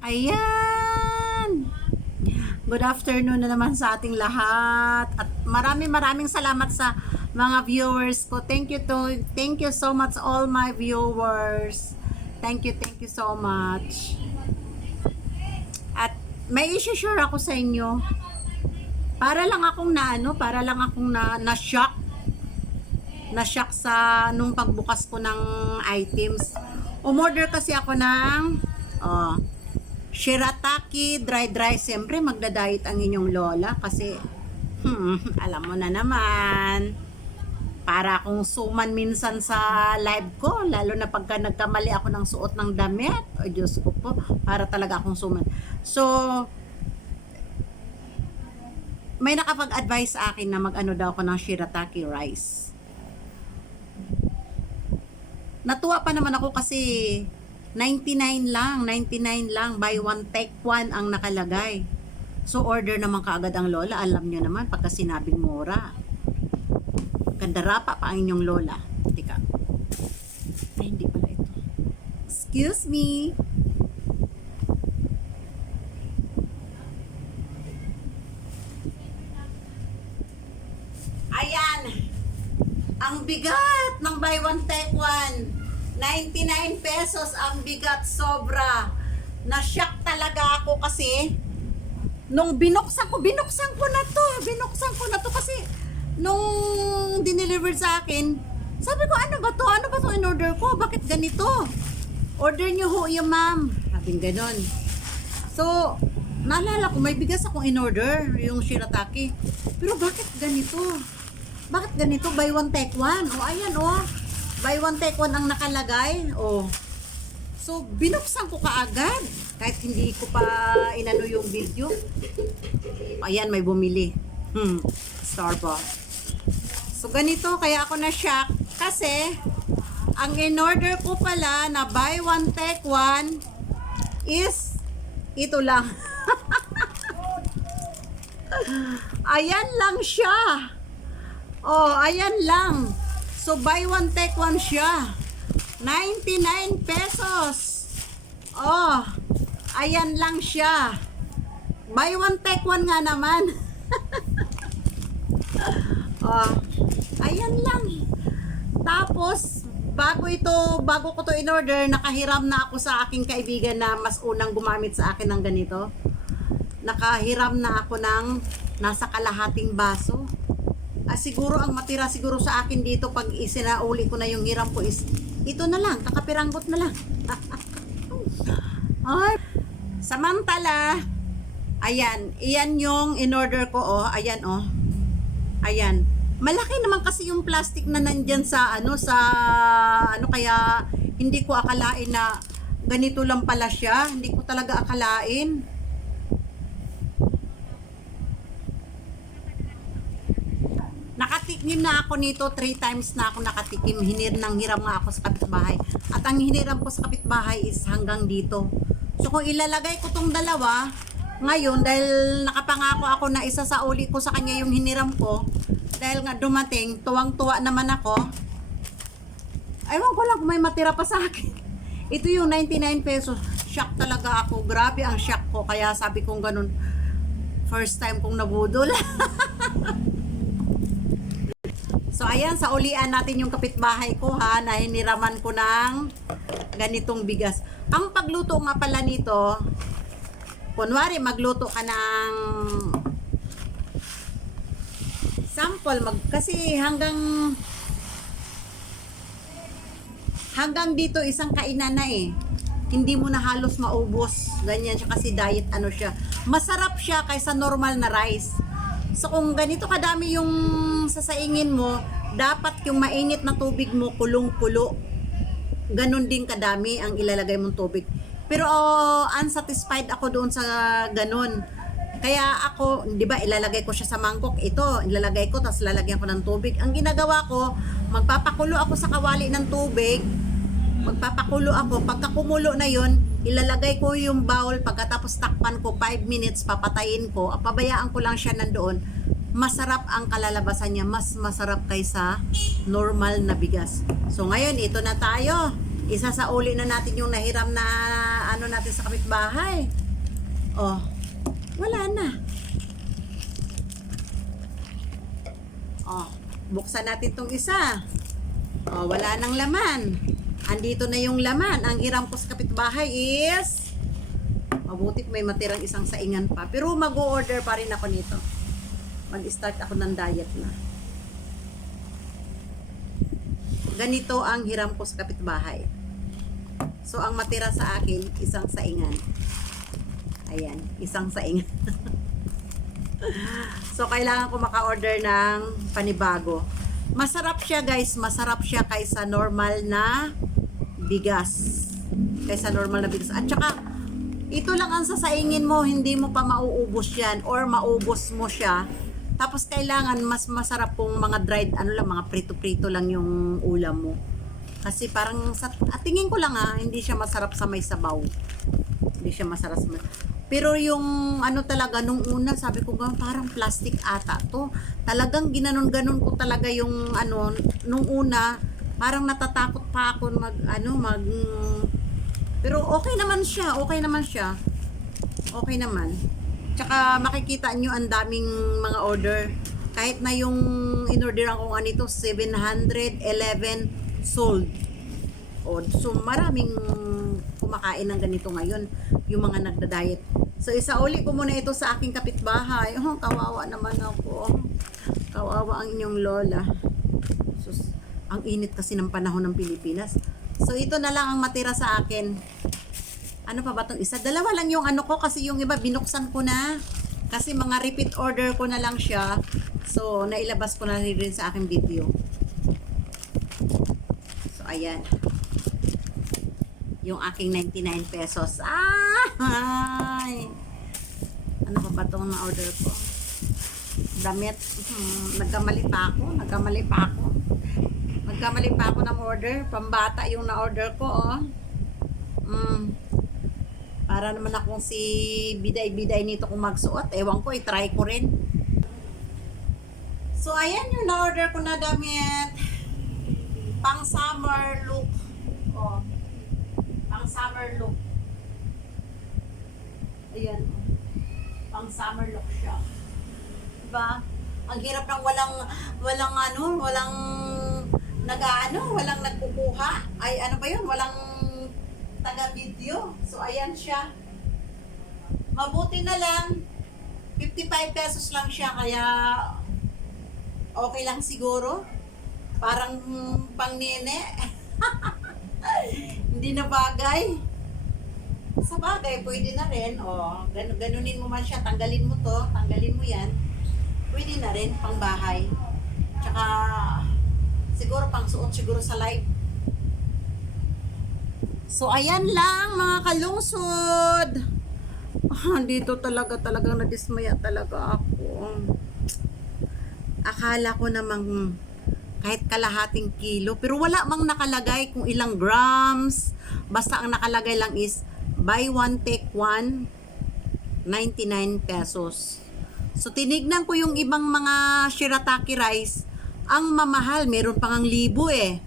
Ayan! Good afternoon na naman sa ating lahat. At maraming salamat sa mga viewers ko. Thank you so much all my viewers. Thank you so much. At may i-share ako sa inyo. Para lang akong na-shock. Na-shock sa nung pagbukas ko ng items. Umorder kasi ako ng shirataki dry. Siyempre magda-diet ang inyong lola kasi alam mo na naman. Para akong suman minsan sa live ko, lalo na pagka nagkamali ako ng suot ng damit. O Diyos ko po, para talaga akong suman. So, may nakapag-advise sa akin na mag-ano daw ako ng shirataki rice. Natuwa pa naman ako kasi 99 lang, buy one take one ang nakalagay. So order naman kaagad ang lola, alam nyo naman pagka sinabing mura. Kandarapa pa ang inyong lola. Tika. Ay, hindi pala ito. Excuse me. Ayan. Ang bigat ng buy one take one. 99 pesos ang bigat, sobra. Na-shock talaga ako kasi nung binuksan ko na to kasi nung dineliver sa akin, sabi ko, ano ba to in order ko? Bakit ganito? Order nyo ho yung ma'am. Sabing ganon. So, naalala ko, may bigas akong in order, yung shirataki. Pero bakit ganito? Bakit ganito? Buy one take one. O, ayan o. Buy one take one ang nakalagay. Oh. So, binuksan ko kaagad. Kahit hindi ko pa inano yung video. Ayan, may bumili. Starbucks. So, ganito. Kaya ako na-shock. Kasi, ang in-order ko pala na buy one take one is ito lang. Ayan lang siya. Oh, ayan lang. So, buy one, take one siya. 99 pesos. Oh, ayan lang siya. Buy one, take one nga naman. Oh, ayan lang. Tapos, bago ko to in-order, nakahiram na ako sa aking kaibigan na mas unang gumamit sa akin ng ganito. Nakahiram na ako ng nasa kalahating baso. Siguro ang matira siguro sa akin dito pag isinauli ko na yung hiram ko is ito na lang, kakapiranggot na lang. Ay, samantala, ayan, iyan yung in-order ko, oh, ayan, oh. Ayan. Malaki naman kasi yung plastic na nandyan sa kaya hindi ko akalain na ganito lang pala siya. Hindi ko talaga akalain. Nakatikim na ako nito, 3 times na ako nakatikim. Hiram nga ako sa kapitbahay. At ang hiniram ko sa kapitbahay is hanggang dito. So kung ilalagay ko tong dalawa, ngayon dahil nakapangako ako na isa sa uli ko sa kanya yung hiniram ko, dahil nga dumating, tuwang-tuwa naman ako. Ewan ko lang kung may matira pa sa akin. Ito yung 99 pesos. Shock talaga ako. Grabe ang shock ko. Kaya sabi kong ganun, first time kong nabudol. So, ayan, sa ulian natin yung kapitbahay ko ha, na hiniraman ko ng ganitong bigas. Ang pagluto nga pala nito, kunwari magluto ka ng sample, kasi hanggang dito isang kainan na eh. Hindi mo na halos maubos. Ganyan siya kasi diet ano siya. Masarap siya kaysa normal na rice. So kung ganito kadami yung sasaingin mo, dapat yung mainit na tubig mo kulong-kulo. Ganon din kadami ang ilalagay mong tubig. Pero unsatisfied ako doon sa ganon. Kaya ako, di ba, ilalagay ko siya sa mangkok. Ito, ilalagay ko, tapos lalagyan ko ng tubig. Ang ginagawa ko, magpapakulo ako sa kawali ng tubig. Magpapakulo ako. Pagka kumulo na yon, ilalagay ko yung bowl. Pagkatapos takpan ko, 5 minutes, papatayin ko. Pabayaan ko lang siya nandoon. Masarap ang kalalabasan niya. Mas masarap kaysa normal na bigas. So, ngayon, ito na tayo. Isa sa uli na natin yung nahiram na ano natin sa kapitbahay. Oh, wala na. Oh, buksan natin tong isa. Oh, wala nang laman. Andito na yung laman. Ang hiram ko sa kapitbahay is mabuti may matirang isang saingan pa. Pero mag-o-order pa rin ako nito. Mag-start ako ng diet na. Ganito ang hiram ko sa kapitbahay. So, ang matira sa akin, isang saingan. Ayan, isang saingan. So, kailangan ko maka-order ng panibago. Masarap siya, guys. Masarap siya kaysa normal na bigas. Kaysa normal na bigas. At saka, ito lang ang sasaingin mo, hindi mo pa mauubos yan or maubos mo siya. Tapos kailangan mas masarap pong mga dried, ano lang, mga prito-prito lang yung ulam mo. Kasi parang, tingin ko lang hindi siya masarap sa may sabaw. Hindi siya masarap sa may... Pero yung ano talaga, nung una, sabi ko parang plastic ata to. Talagang ginanon-ganon ko talaga yung ano, nung una, parang natatakot pa ako pero okay naman siya, okay naman siya. Okay naman. Tsaka makikita nyo ang daming mga order. Kahit na yung in-orderan ko nito, 711 sold. O, so maraming kumakain ng ganito ngayon, yung mga nagda-diet. So isauli ko muna ito sa aking kapitbahay. Oh, kawawa naman ako. Kawawa ang inyong lola. Sus, ang init kasi ng panahon ng Pilipinas. So ito na lang ang matira sa akin. Ano pa ba itong isa? Dalawa lang yung ano ko kasi yung iba binuksan ko na. Kasi mga repeat order ko na lang siya. So nailabas ko na rin sa aking video. So ayan. Yung aking 99 pesos. Ay! Ano pa ba itong na-order ko? Damit. Nagkamali pa ako. Nagkamali pa ako ng order. Pambata yung na-order ko, oh. Para naman akong si biday-biday nito kung magsuot. Ewan ko, i-try ko rin. So, ayan yung na-order ko na damit. Pang summer look. Oh. Pang summer look. Ayan. Pang summer look siya. Diba? Ang hirap ng walang walang nagkukuha. Ay, ano ba yun? Walang taga-video. So, ayan siya. Mabuti na lang. 55 pesos lang siya. Kaya, okay lang siguro. Parang pang nene. Hindi na bagay. Sa bagay, pwede na rin. O, ganunin mo man siya. Tanggalin mo to. Tanggalin mo yan. Pwede na rin. Pang bahay. Tsaka, siguro pang suot siguro sa live. So, ayan lang mga kalungsod. Dito talagang nadismaya talaga ako. Akala ko namang kahit kalahating kilo, pero wala mang nakalagay kung ilang grams. Basta ang nakalagay lang is buy one take one, 99 pesos. So, tinignan ko yung ibang mga shirataki rice. Ang mamahal, meron pang ang libo eh.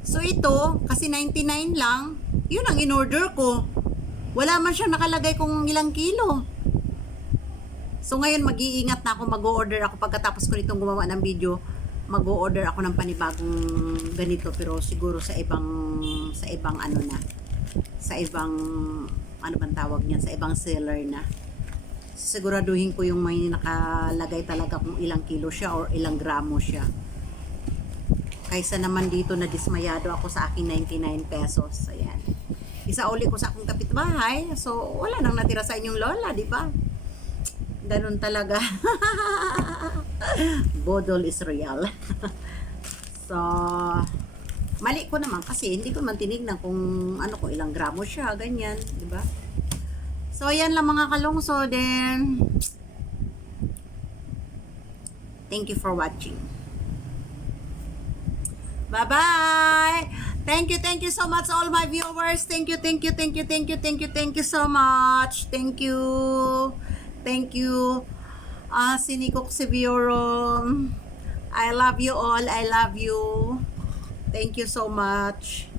So ito, kasi 99 lang, yun ang in-order ko. Wala man siya nakalagay kung ilang kilo. So ngayon mag-iingat na ako, mag-o-order ako pagkatapos ko nitong gumawa ng video, mag-o-order ako ng panibagong ganito pero siguro sa ibang ano na. Sa ibang ano bang tawag niyan, sa ibang seller na. Siguraduhin ko yung may nakalagay talaga kung ilang kilo siya or ilang gramo siya. Kaysa naman dito na dismayado ako sa aking 99 pesos. Ayan. Isauli ko sa akong kapitbahay. So, wala nang natira sa inyong lola, di ba? Ganun talaga. Bodol is real. So, mali ko naman kasi hindi ko man tinignan kung ano kung ilang gramo siya, ganyan, di ba? So, ayan lang mga kalungso din. Thank you for watching. Bye-bye! Thank you so much all my viewers. Thank you so much. Thank you. Sinikok si Viorom. I love you all. I love you. Thank you so much.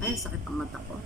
Ay, sakit ang mata ko.